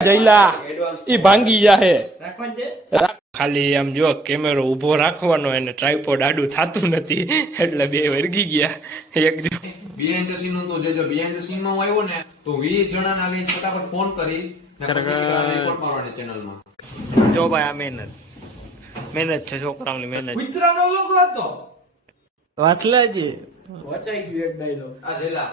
જઈલા ઈ ભાંગી જાહે ખાલી આમ જો કેમેરો ઉભો રાખવાનો એને ટ્રાયપોડ આડું થાતું નથી એટલે બે વર્ગી ગયા એક જો બિહાઇન્ડ ધ સીન નું તો જો બિહાઇન્ડ ધ સીન માં આવ્યો ને તો 20 જણાને આવી ફટાફટ ફોન કરી રિપોર્ટ મારવાની ચેનલ માં જો ભાઈ આ મહેનત છે છોકરાઓની મહેનત કુતરાનો લોગો હતો વાતલાજી વચાઈ ગયો એક ડાયલોગ આ જેલા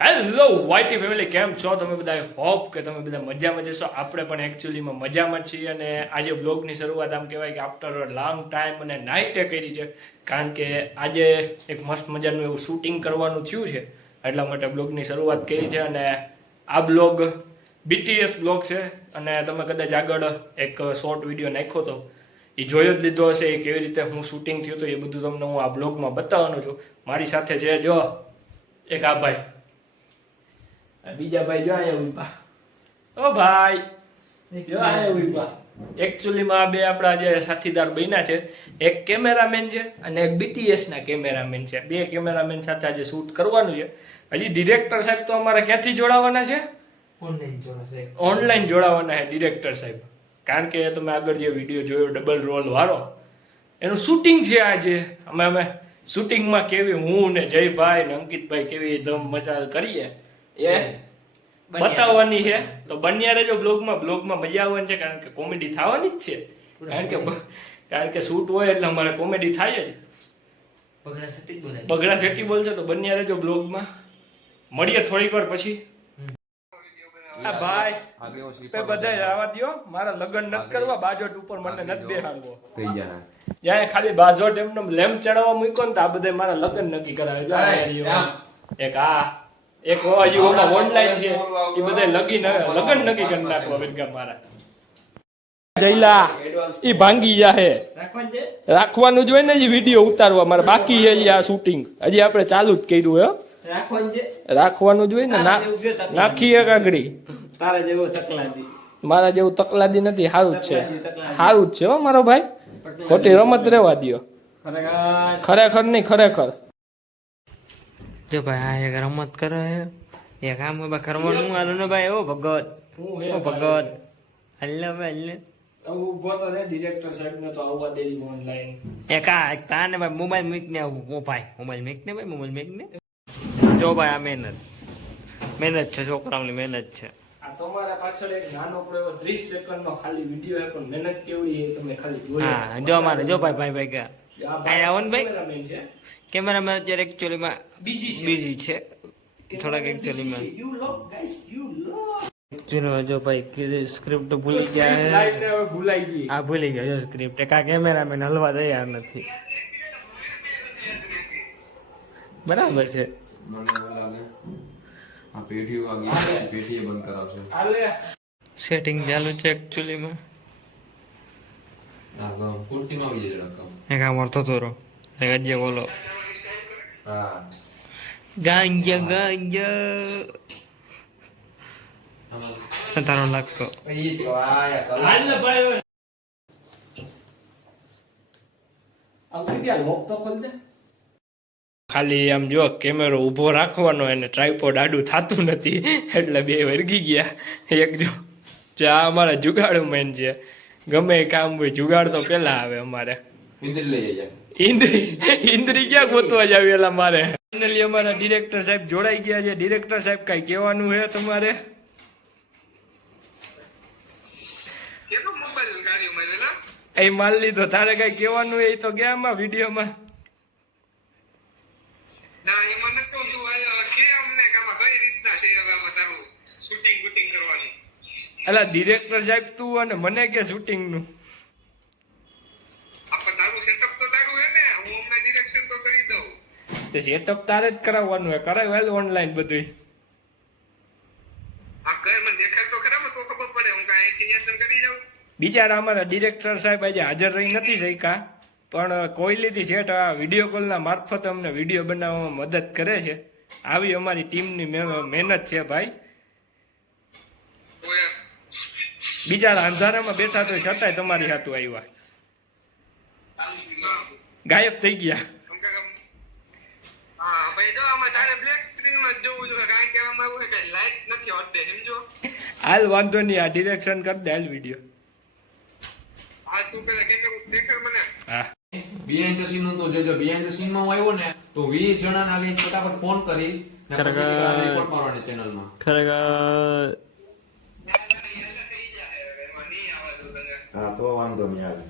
હેલો વાયટી ફેમિલી કેમ છો તમે બધા હોપ કે તમે બધા મજામાં જશો આપણે પણ એકચ્યુઅલીમાં મજામાં છીએ અને આજે બ્લોગની શરૂઆત આમ કહેવાય કે આફ્ટર અ લોંગ ટાઈમ અને નાઇટે કરી છે કારણ કે આજે એક મસ્ત મજાનું એવું શૂટિંગ કરવાનું થયું છે એટલા માટે બ્લોગની શરૂઆત કરી છે અને આ બ્લોગ BTS બ્લોગ છે અને તમે કદાચ આગળ એક શોર્ટ વિડીયો નાખ્યો હતો એ જોયો જ લીધો હશે એ કેવી રીતે હું શૂટિંગ થયું હતું એ બધું તમને હું આ બ્લોગમાં બતાવવાનો છું મારી સાથે છે જો એક આ ભાઈ બીજા ભાઈ જો આયા ઉભા ઓ ભાઈ જો આયા ઉભા એકચ્યુઅલીમાં આ બે આપણા જે સાથીદાર બન્યા છે એક કેમેરામેન છે અને એક BTS ના કેમેરામેન છે બે કેમેરામેન સાથે આજે શૂટ કરવાનું છે હજી ડિરેક્ટર સાહેબ તો અમારે ક્યાંથી જોડાવાના છે ઓનલાઈન જોડાવાના છે ડિરેક્ટર સાહેબ કારણ કે તમે આગળ જે વિડીયો જોયો ડબલ રોલ વાળો એનું શૂટિંગ છે આજે અમે શૂટિંગમાં કેવી હું ને જયભાઈ ને અંકિતભાઈ કેવી ધમ મચાલ કરીએ એ બતાવવાની છે તો બન્યા રહેજો બ્લોગમાં મજા આવવાની છે કારણ કે કોમેડી થવાની જ છે કારણ કે શૂટ હોય એટલે અમારે કોમેડી થાય જ બગડા સેટી બોલશે તો બન્યા રહેજો બ્લોગમાં મળીએ થોડીક વાર પછી આ ભાઈ બધા આવા દો મારા લગ્ન નથી કરવા બાજોટ ઉપર મને નથી બેહાડવો જ્યાં ખાલી બાજોટ એમને લેમ્પ ચડાવવા મૂક્યો ને તો આ બધા મારા લગ્ન નક્કી કરાવે એક આ એક હજી ઓમાં ઓનલાઈન છે એ બધા લગન નક્કી કરી નાખવા વિરગા મારા જઈલા ઈ ભાંગી જાહે રાખવાનું જ હોય ને વિડીયો ઉતારવા મારે બાકી છે આ શૂટિંગ હજી આપણે ચાલુ જ કર્યું હે રાખવાનું જ હોય ને નાખીએ કાગડી મારા જેવું તકલાદી નથી સારું જ છે હો મારો ભાઈ ખોટી રમત રહેવા દો ખરેખર નહીં ખરેખર જો ભાઈ આ એક રમત કરે એક આમ કરવાનું હાલો ને ભાઈ ઓ ભગત હલ્લે ભાઈ ઉભો તો રે ડિરેક્ટર સાહેબ ને તો આવવા દેવી ઓનલાઈન એક તાને ભાઈ મોબાઈલ મૂક ને ઓ ભાઈ મોબાઈલ મૂક ને જો ભાઈ આ મહેનત છે છોકરાઓની મહેનત છે આ તમારા પાછળ એક નાનો એવો 30 સેકન્ડ નો ખાલી વિડિયો છે પણ મહેનત કેવડી છે તમે ખાલી જોઈ હા જો અમારે જો ભાઈ કે આ આવન ભાઈ છે કેમેરામેન અત્યારે એકચ્યુઅલીમાં બિઝી છે થોડાક એકચ્યુઅલીમાં જો ભાઈ સ્ક્રિપ્ટ ભૂલી ગયા હવે ભૂલાઈ ગઈ આ ભૂલી ગયો સ્ક્રિપ્ટ કા કેમેરામેન હલવા તૈયાર નથી બરાબર છે સેટિંગ ચાલુ છે એકચ્યુઅલીમાં એક આ મળતો તો ગજ્જે બોલો ગાંજા તારો લાગતો ખાલી આમ જો કેમેરો ઉભો રાખવાનો એને ટ્રાયપોડ આડું થાતું નથી એટલે બે વર્ગી ગયા એક જો આ અમારા જુગાડુ મેન છે ગમે કામ હોય જુગાડ તો પેલા આવે અમારે ઇન્દ્રી ક્યાં ગોતવા જાવેલા મારે ફાઇનલી અમારા ડિરેક્ટર સાહેબ જોડાઈ ગયા છે ડિરેક્ટર સાહેબ કઈ કહેવાનું છે તમારે એ માલ લીધો તારે કઈ કહેવાનું એ તો ગયા આમાં વિડીયોમાં અલા ડિરેક્ટર સાહેબ તું અને મને કે શૂટિંગ નું સેટઅપ તારે જ કરાવવાનું હોય કરાવેલ ઓનલાઈન બધું બિચારા અમારા ડિરેક્ટર સાહેબ આજે હાજર રહી નથી શક્યા પણ કોહલીથી સેટ આ વિડીયો કોલના મારફત અમને વિડીયો બનાવવામાં મદદ કરે છે આવી અમારી ટીમની મહેનત છે ભાઈ બિચારા અંધારામાં બેઠા તો છતાંય તમારી હાટું આવ્યા ગાયબ થઈ ગયા તારે બ્લેક સ્ક્રીન માં જ જોવું જોઈએ કારણ કે આમાં એવું છે કે લાઈટ નથી હોતી સમજો હાલ વાંધો નહીં આ ડિરેક્શન કરી દે હાલ વિડીયો આ તું પેલા કે દેખર મને હા બિહાઇન્ડ ધ સીન નું તો જોજો બિહાઇન્ડ ધ સીન માં હું આવ્યો ને તો 20 જણાને આગળ ફટાફટ ફોન કરી ને પછી રિપોર્ટ મારવાની ચેનલમાં ખરેખર થઈ જાય એમાં નહીં આવવા દઉં તને હા તો વાંધો નહીં હાલ